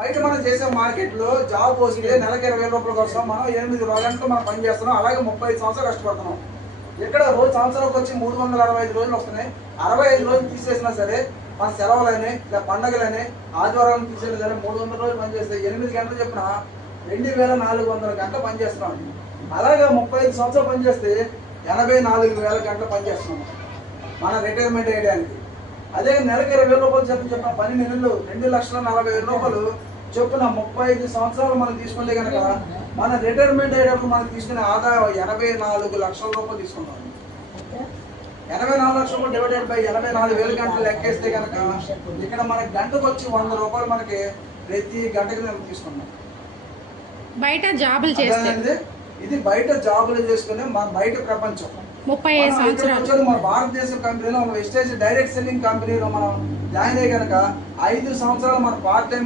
బయట మనం చేసే మార్కెట్ లో జాబ్ వస్తే నెలకి 20,000 రూపాయల కోసం మనం 8 గంటలు మనం పని చేస్తున్నాం. అలాగే 35 సంవత్సరాలు కష్టపడుతున్నాం. ఇక్కడ రోజు సంవత్సరానికి వచ్చి 365 రోజులు వస్తున్నాయి. 65 రోజులు తీసేసినా సరే మన సెలవులని ఇలా పండగలని ఆదివారాలను తీసేసినా సరే 300 రోజులు పనిచేస్తే 8 గంటలు చెప్పిన 2,400 గంటలు పనిచేస్తున్నాం. అలాగే 35 సంవత్సరాలు పనిచేస్తే 84,000 గంటలు పనిచేస్తున్నాం మన రిటైర్మెంట్ అయ్యడానికి. అదే నెలకి 20,000 రూపాయలు చెప్పిన 12 నెలలు 2,40,000 రూపాయలు చొప్పున 35 సంవత్సరాలు మనం తీసుకుంటే కనుక మన రిటైర్మెంట్ అయ్యేటప్పుడు మనం తీసుకునే ఆదాయం 84 లక్షల రూపాయలు తీసుకుంటాం. 84 లక్షలు డివైడెడ్ బై 84,000 గంటలు లెక్కేస్తే కనుక ఇక్కడ మనకి గంటకు వచ్చి 100 రూపాయలు మనకి ప్రతి గంటకి మనం తీసుకున్నాం. బయట జాబులు చేస్తే ఇది బయట జాబులు చేసుకునే మన బయట ప్రపంచం. 35 సంవత్సరాలు మన భారతదేశం కంపెనీలో వెస్టేజ్ డైరెక్ట్ సెల్లింగ్ కంపెనీలో మనం జాయిన్ అయ్యి కనుక 5 సంవత్సరాలు మనం పార్ట్ టైం